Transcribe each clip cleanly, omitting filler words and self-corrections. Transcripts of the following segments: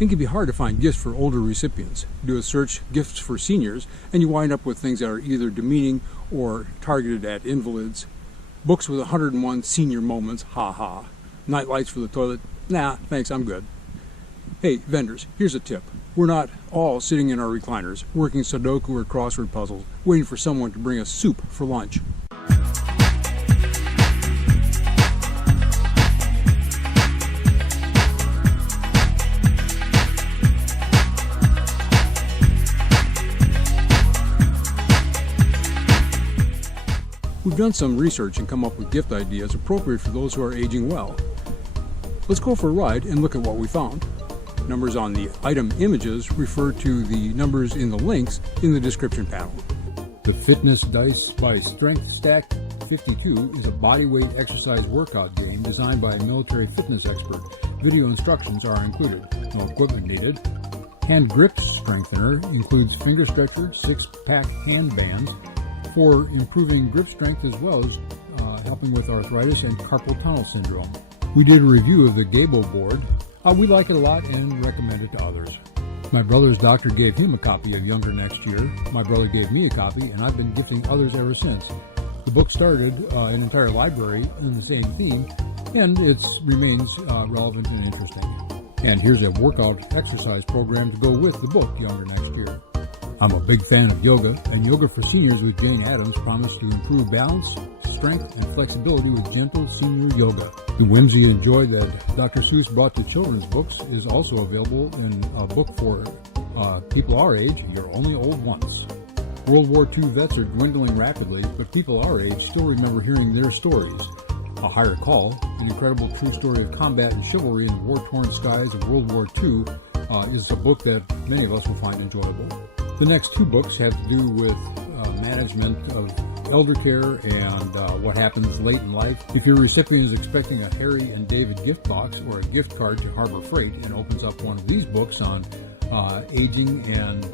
It can be hard to find gifts for older recipients. Do a search gifts for seniors and you wind up with things that are either demeaning or targeted at invalids. Books with 101 senior moments, ha ha. Night lights for the toilet, nah, thanks, I'm good. Hey, vendors, here's a tip. We're not all sitting in our recliners, working Sudoku or crossword puzzles, waiting for someone to bring us soup for lunch. We've done some research and come up with gift ideas appropriate for those who are aging well. Let's go for a ride and look at what we found. Numbers on the item images refer to the numbers in the links in the description panel. The Fitness Dice by Strength Stack 52 is a bodyweight exercise workout game designed by a military fitness expert. Video instructions are included. No equipment needed. Hand grip strengthener includes finger stretcher, 6-pack hand bands for improving grip strength as well as helping with arthritis and carpal tunnel syndrome. We did a review of the Gable board. We like it a lot and recommend it to others. My brother's doctor gave him a copy of Younger Next Year. My brother gave me a copy, and I've been gifting others ever since. The book started an entire library in the same theme, and it remains relevant and interesting. And here's a workout exercise program to go with the book, Younger Next Year. I'm a big fan of yoga, and Yoga for Seniors with Jane Addams promised to improve balance, strength, and flexibility with gentle senior yoga. The whimsy and joy that Dr. Seuss brought to children's books is also available in a book for people our age, You're Only Old Once. World War II vets are dwindling rapidly, but people our age still remember hearing their stories. A Higher Call, an incredible true story of combat and chivalry in the war-torn skies of World War II, is a book that many of us will find enjoyable. The next two books have to do with management of elder care and what happens late in life. If your recipient is expecting a Harry and David gift box or a gift card to Harbor Freight and opens up one of these books on aging and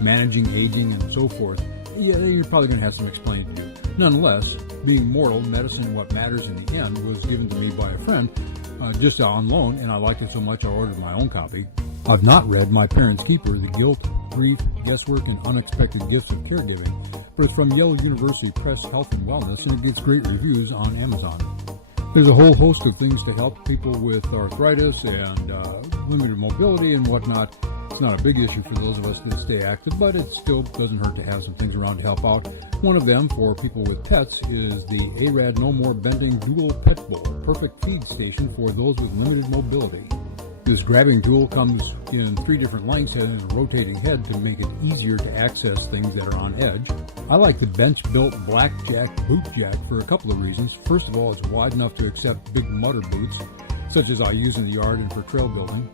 managing aging and so forth, yeah, you're probably going to have some explaining to do. Nonetheless, being mortal, medicine, what matters in the end was given to me by a friend just on loan, and I liked it so much I ordered my own copy. I've not read My Parents' Keeper, The Guilt, Grief, Guesswork, and Unexpected Gifts of Caregiving, but it's from Yale University Press Health and Wellness, and it gets great reviews on Amazon. There's a whole host of things to help people with arthritis and limited mobility and whatnot. It's not a big issue for those of us that stay active, but it still doesn't hurt to have some things around to help out. One of them, for people with pets, is the ARAD No More Bending Dual Pet Bowl, perfect feed station for those with limited mobility. This grabbing tool comes in 3 different lengths and a rotating head to make it easier to access things that are on edge. I like the bench-built Blackjack boot jack for a couple of reasons. First of all, it's wide enough to accept big mutter boots, such as I use in the yard and for trail building.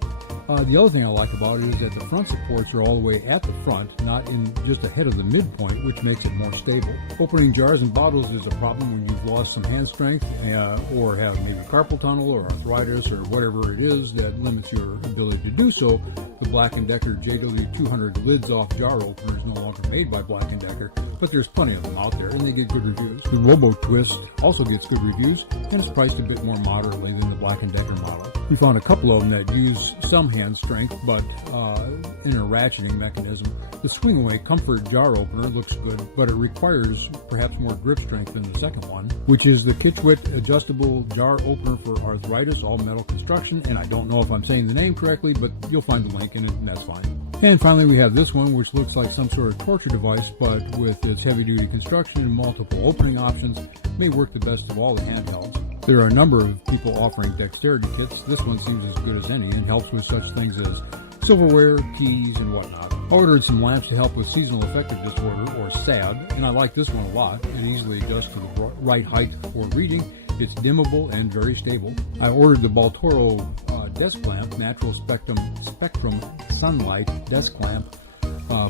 The other thing I like about it is that the front supports are all the way at the front, not in just ahead of the midpoint, which makes it more stable. Opening jars and bottles is a problem when you've lost some hand strength or have maybe carpal tunnel or arthritis or whatever it is that limits your ability to do so. The Black & Decker JW200 lids off jar opener is no longer made by Black & Decker, but there's plenty of them out there and they get good reviews. The Robo Twist also gets good reviews and it's priced a bit more moderately than the Black & Decker model. We found a couple of them that use some hand strength, but in a ratcheting mechanism. The Swingaway Comfort Jar Opener looks good, but it requires perhaps more grip strength than the second one, which is the Kitchwit Adjustable Jar Opener for Arthritis, all metal construction, and I don't know if I'm saying the name correctly, but you'll find the link in it, and that's fine. And finally, we have this one, which looks like some sort of torture device, but with its heavy-duty construction and multiple opening options, may work the best of all the handhelds. There are a number of people offering dexterity kits. This one seems as good as any and helps with such things as silverware, keys, and whatnot. I ordered some lamps to help with seasonal affective disorder, or SAD, and I like this one a lot. It easily adjusts to the right height for reading. It's dimmable and very stable. I ordered the Baltoro desk lamp, Natural Spectrum Sunlight desk lamp,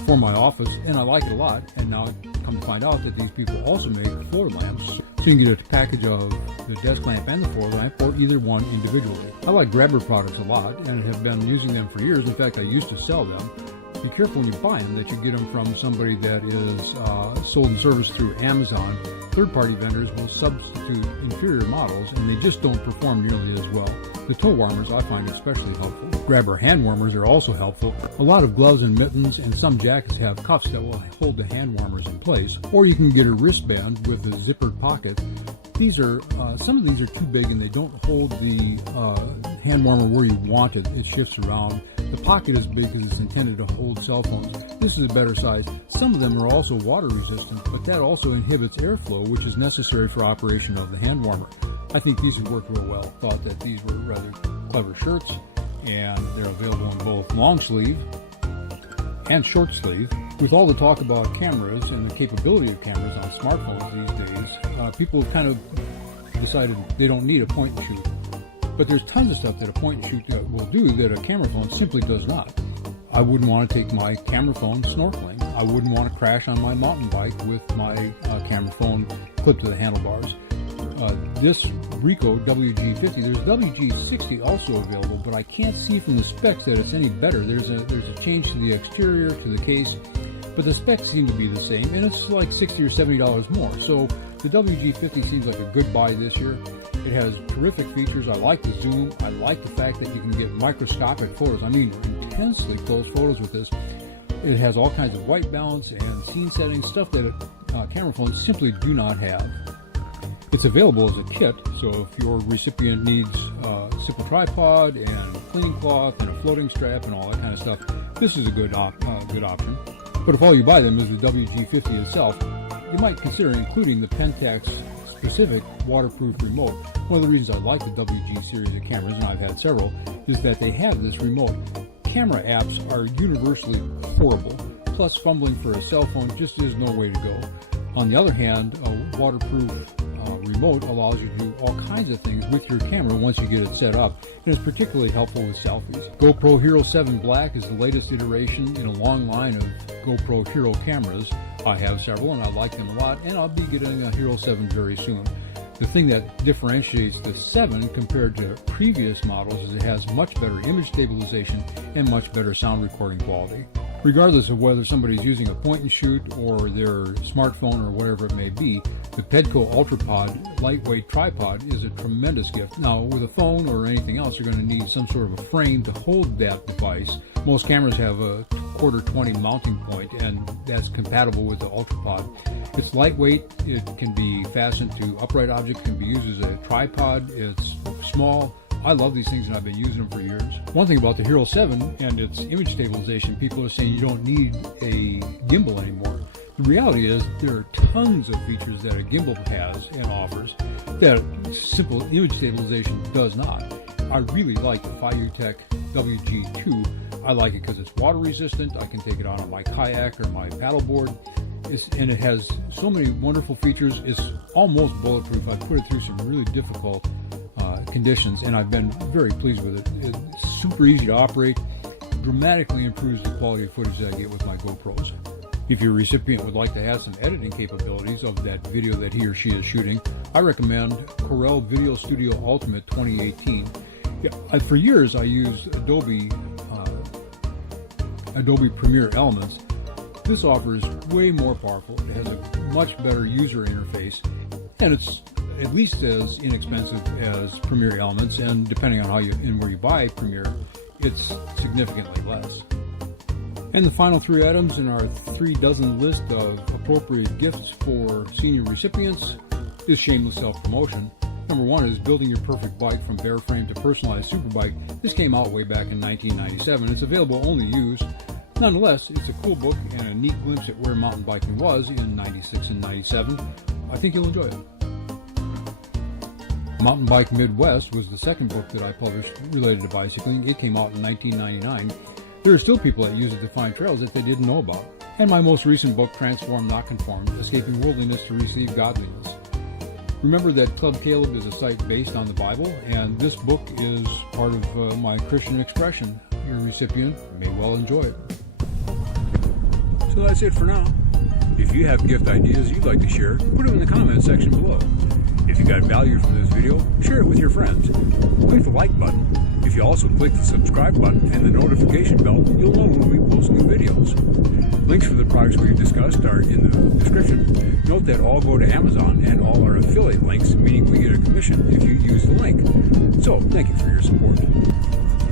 for my office, and I like it a lot. And now come to find out that these people also make floor lamps, so you can get a package of the desk lamp and the floor lamp, or either one individually. I like Grabber products a lot and have been using them for years. In fact, I used to sell them. Be careful when you buy them that you get them from somebody that is sold and serviced through Amazon. Third-party vendors will substitute inferior models, and they just don't perform nearly as well. The toe warmers I find especially helpful. Grabber hand warmers are also helpful. A lot of gloves and mittens and some jackets have cuffs that will hold the hand warmers in place, or you can get a wristband with a zippered pocket. These are some of these are too big and they don't hold the hand warmer where you want it. It shifts around. The pocket is big because it's intended to hold cell phones. This is a better size. Some of them are also water resistant, but that also inhibits airflow, which is necessary for operation of the hand warmer. I think these would work real well. Thought that these were rather clever shirts, and they're available in both long sleeve and short sleeve. With all the talk about cameras and the capability of cameras on smartphones these days, people have kind of decided they don't need a point and shoot. But there's tons of stuff that a point and shoot will do that a camera phone simply does not. I wouldn't want to take my camera phone snorkeling. I wouldn't want to crash on my mountain bike with my camera phone clipped to the handlebars. This Ricoh WG50, there's WG60 also available, but I can't see from the specs that it's any better. There's a change to the exterior, to the case, but the specs seem to be the same, and it's like $60 or $70 more. So the WG50 seems like a good buy this year. It has terrific features. I like the zoom. I like the fact that you can get microscopic photos. I mean, intensely close photos with this. It has all kinds of white balance and scene settings, stuff that camera phones simply do not have. It's available as a kit, so if your recipient needs a simple tripod and cleaning cloth and a floating strap and all that kind of stuff, this is a good option. But if all you buy them is the WG50 itself, you might consider including the Pentax specific waterproof remote. One of the reasons I like the WG series of cameras, and I've had several, is that they have this remote. Camera apps are universally horrible, plus fumbling for a cell phone just is no way to go. On the other hand, a waterproof remote allows you to do all kinds of things with your camera once you get it set up, and it's particularly helpful with selfies. GoPro Hero 7 Black is the latest iteration in a long line of GoPro Hero cameras. I have several and I like them a lot, and I'll be getting a Hero 7 very soon. The thing that differentiates the 7 compared to previous models is it has much better image stabilization and much better sound recording quality. Regardless of whether somebody's using a point and shoot or their smartphone or whatever it may be, the Pedco UltraPod lightweight tripod is a tremendous gift. Now, with a phone or anything else, you're going to need some sort of a frame to hold that device. Most cameras have a 1/4-20 mounting point, and that's compatible with the UltraPod. It's lightweight. It can be fastened to upright objects, can be used as a tripod. It's small. I love these things and I've been using them for years. One thing about the Hero 7 and its image stabilization, people are saying you don't need a gimbal anymore. The reality is there are tons of features that a gimbal has and offers that simple image stabilization does not. I really like the Fiutech WG2. I like it because it's water resistant. I can take it on my kayak or my paddleboard. And it has so many wonderful features. It's almost bulletproof. I put it through some really difficult conditions, and I've been very pleased with it. It's super easy to operate, dramatically improves the quality of footage that I get with my GoPros. If your recipient would like to have some editing capabilities of that video that he or she is shooting, I recommend Corel Video Studio Ultimate 2018. For years I used Adobe Premiere Elements. This offers way more powerful. It has a much better user interface, and it's at least as inexpensive as Premiere Elements, and depending on how you and where you buy Premiere, it's significantly less. And the final 3 items in our 3 dozen list of appropriate gifts for senior recipients is shameless self-promotion. Number 1 is Building Your Perfect Bike from Bare Frame to Personalized Superbike. This came out way back in 1997. It's available only used. Nonetheless, it's a cool book and a neat glimpse at where mountain biking was in 96 and 97. I think you'll enjoy it. Mountain Bike Midwest was the second book that I published related to bicycling. It came out in 1999. There are still people that use it to find trails that they didn't know about. And my most recent book, Transform Not Conform, Escaping Worldliness to Receive Godliness. Remember that Club Caleb is a site based on the Bible, and this book is part of my Christian expression. Your recipient may well enjoy it. So that's it for now. If you have gift ideas you'd like to share, put them in the comment section below. If you got value from this video, share it with your friends. Click the like button. If you you also click the subscribe button and the notification bell, you'll know when we post new videos. Links for the products we've discussed are in the description. Note that all go to Amazon and all are affiliate links, meaning we get a commission if you use the link. So, thank you for your support.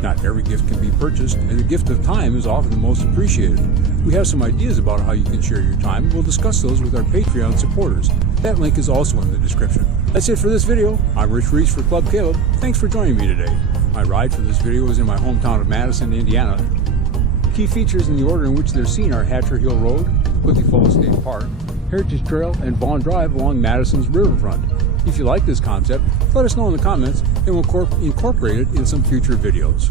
Not every gift can be purchased, and the gift of time is often the most appreciated. We have some ideas about how you can share your time. We'll discuss those with our Patreon supporters. That link is also in the description. That's it for this video. I'm Rich Reese for Club Caleb. Thanks for joining me today. My ride for this video was in my hometown of Madison, Indiana. Key features in the order in which they're seen are Hatcher Hill Road, Quigley Falls State Park, Heritage Trail, and Vaughn Drive along Madison's riverfront. If you like this concept, let us know in the comments and we'll incorporate it in some future videos.